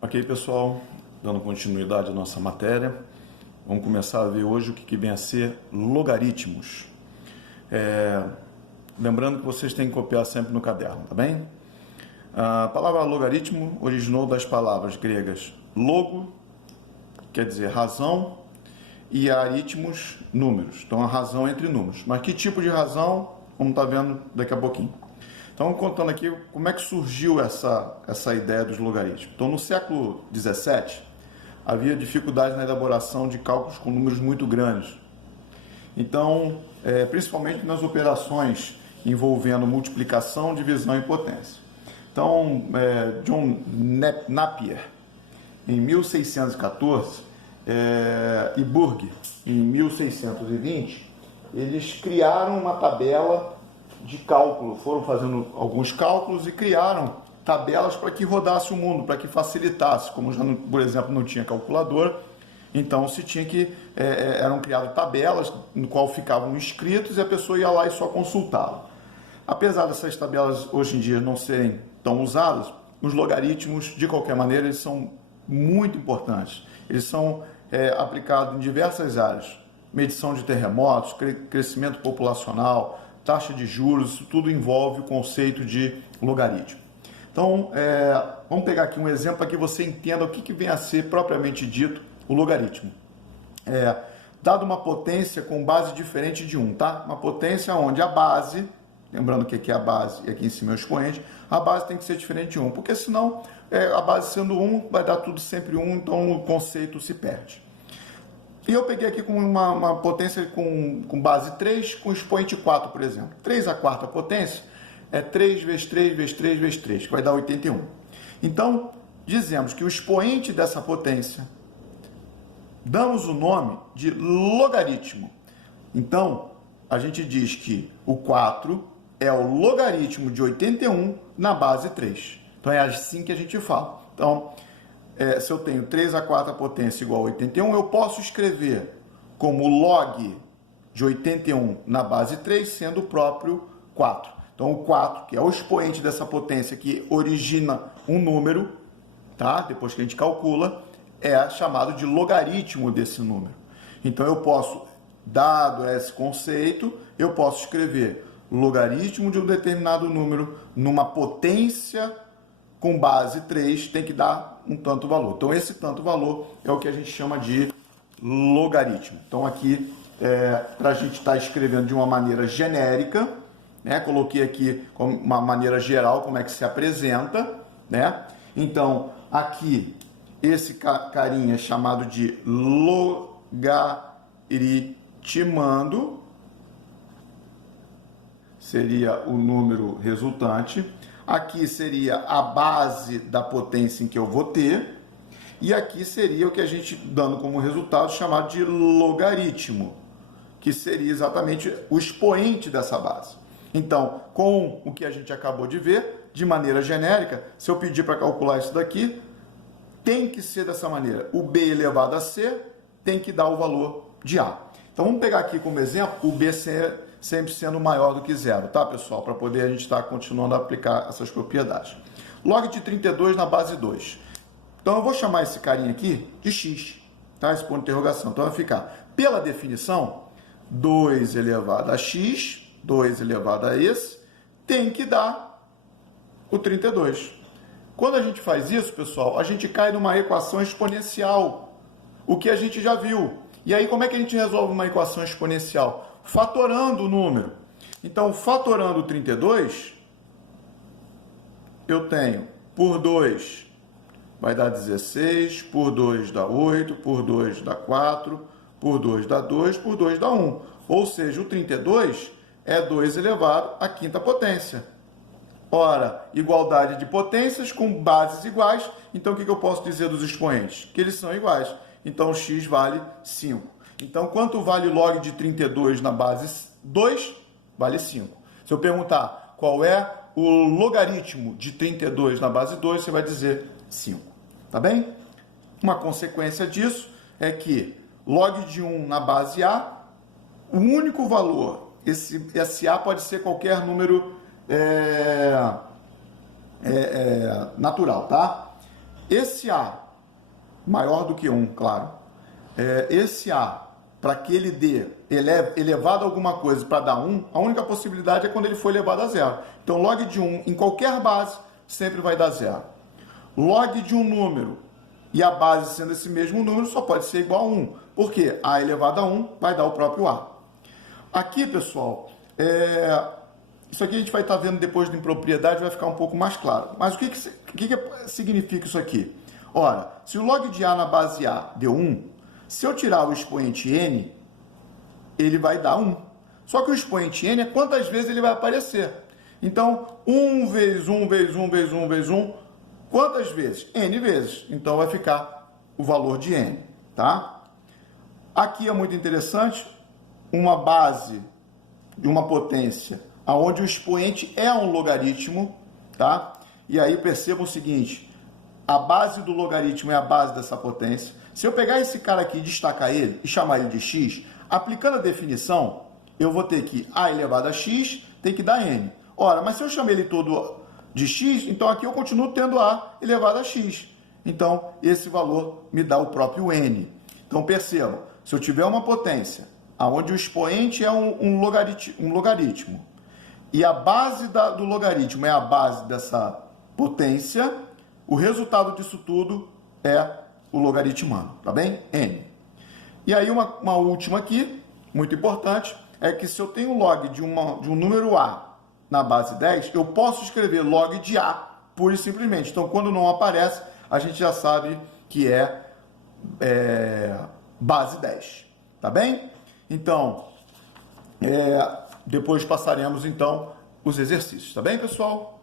Ok, pessoal, dando continuidade à nossa matéria, vamos começar a ver hoje o que vem a ser logaritmos. Lembrando que vocês têm que copiar sempre no caderno, tá bem? A palavra logaritmo originou das palavras gregas logo, quer dizer razão, e aritmos, números. Então, a razão entre números. Mas que tipo de razão? Vamos estar vendo daqui a pouquinho. Então, contando aqui como é que surgiu essa ideia dos logaritmos. Então, no século XVII, havia dificuldades na elaboração de cálculos com números muito grandes. Então, principalmente nas operações envolvendo multiplicação, divisão e potência. Então, John Napier, em 1614, e Burge, em 1620, eles criaram uma tabela de cálculo, foram fazendo alguns cálculos e criaram tabelas para que rodasse o mundo, para que facilitasse, como já, por exemplo, não tinha calculadora, então se tinha que, eram criadas tabelas no qual ficavam inscritos e a pessoa ia lá e só consultava. Apesar dessas tabelas hoje em dia não serem tão usadas, os logaritmos, de qualquer maneira, eles são muito importantes. Eles são aplicados em diversas áreas, medição de terremotos, crescimento populacional, taxa de juros, isso tudo envolve o conceito de logaritmo. Então, vamos pegar aqui um exemplo para que você entenda o que vem a ser propriamente dito o logaritmo. Dado uma potência com base diferente de 1, tá? Uma potência onde a base, lembrando que aqui é a base e aqui em cima é o expoente, a base tem que ser diferente de 1, porque senão a base sendo 1 vai dar tudo sempre 1, então o conceito se perde. E eu peguei aqui com uma potência com base 3, com expoente 4, por exemplo. 3 à quarta potência é 3 vezes 3 vezes 3 vezes 3, que vai dar 81. Então, dizemos que o expoente dessa potência, damos o nome de logaritmo. Então, a gente diz que o 4 é o logaritmo de 81 na base 3. Então, é assim que a gente fala. Então, se eu tenho 3 à quarta potência igual a 81, eu posso escrever como log de 81 na base 3, sendo o próprio 4. Então, o 4, que é o expoente dessa potência que origina um número, tá? Depois que a gente calcula, é chamado de logaritmo desse número. Então, eu posso, dado esse conceito, eu posso escrever logaritmo de um determinado número numa potência com base 3, tem que dar um tanto valor. Então, esse tanto valor é o que a gente chama de logaritmo. Então, aqui, para a gente estar escrevendo de uma maneira genérica, né? Coloquei aqui como uma maneira geral como é que se apresenta, né? Então, aqui, esse carinha é chamado de logaritmando, seria o número resultante. Aqui seria a base da potência em que eu vou ter. E aqui seria o que a gente, dando como resultado, chamado de logaritmo, que seria exatamente o expoente dessa base. Então, com o que a gente acabou de ver, de maneira genérica, se eu pedir para calcular isso daqui, tem que ser dessa maneira. O B elevado a C tem que dar o valor de A. Então, vamos pegar aqui como exemplo o B sempre sendo maior do que zero, tá, pessoal? Para poder a gente estar continuando a aplicar essas propriedades. Log de 32 na base 2. Então, eu vou chamar esse carinha aqui de x, tá? Esse ponto de interrogação. Então, vai ficar, pela definição, 2 elevado a x, 2 elevado a esse, tem que dar o 32. Quando a gente faz isso, pessoal, a gente cai numa equação exponencial, o que a gente já viu. E aí, como é que a gente resolve uma equação exponencial? Fatorando o número. Então, fatorando o 32, eu tenho por 2 vai dar 16, por 2 dá 8, por 2 dá 4, por 2 dá 2, por 2 dá 1. Ou seja, o 32 é 2 elevado à quinta potência. Ora, igualdade de potências com bases iguais. Então, o que eu posso dizer dos expoentes? Que eles são iguais. Então, x vale 5. Então, quanto vale log de 32 na base 2? Vale 5. Se eu perguntar qual é o logaritmo de 32 na base 2, você vai dizer 5. Tá bem? Uma consequência disso é que log de 1 na base A, o único valor, esse A pode ser qualquer número natural, tá? esse A, maior do que 1, claro, esse A, para que ele dê elevado a alguma coisa para dar 1, a única possibilidade é quando ele for elevado a 0. Então, log de 1 em qualquer base sempre vai dar 0. Log de um número e a base sendo esse mesmo número só pode ser igual a 1. Por quê? A elevado a 1 vai dar o próprio A. Aqui, pessoal, isso aqui a gente vai estar vendo depois de impropriedade, vai ficar um pouco mais claro. Mas o que significa isso aqui? Ora, se o log de A na base A deu 1, se eu tirar o expoente n, ele vai dar 1. Só que o expoente n é quantas vezes ele vai aparecer. Então, 1 vezes 1 vezes 1 vezes 1 vezes 1, quantas vezes? N vezes. Então, vai ficar o valor de n, tá? Aqui é muito interessante, uma base de uma potência, onde o expoente é um logaritmo, tá? E aí percebam o seguinte, a base do logaritmo é a base dessa potência. Se eu pegar esse cara aqui e destacar ele e chamar ele de x, aplicando a definição, eu vou ter que a elevado a x tem que dar n. Ora, mas se eu chamar ele todo de x, então aqui eu continuo tendo a elevado a x. Então, esse valor me dá o próprio n. Então, percebam, se eu tiver uma potência onde o expoente é um logaritmo e a base do logaritmo é a base dessa potência, o resultado disso tudo é o logaritmano, tá bem? N. E aí uma última aqui, muito importante, é que se eu tenho log de um número A na base 10, eu posso escrever log de A, pura e simplesmente. Então, quando não aparece, a gente já sabe que é base 10, tá bem? Então, depois passaremos, então, os exercícios, tá bem, pessoal?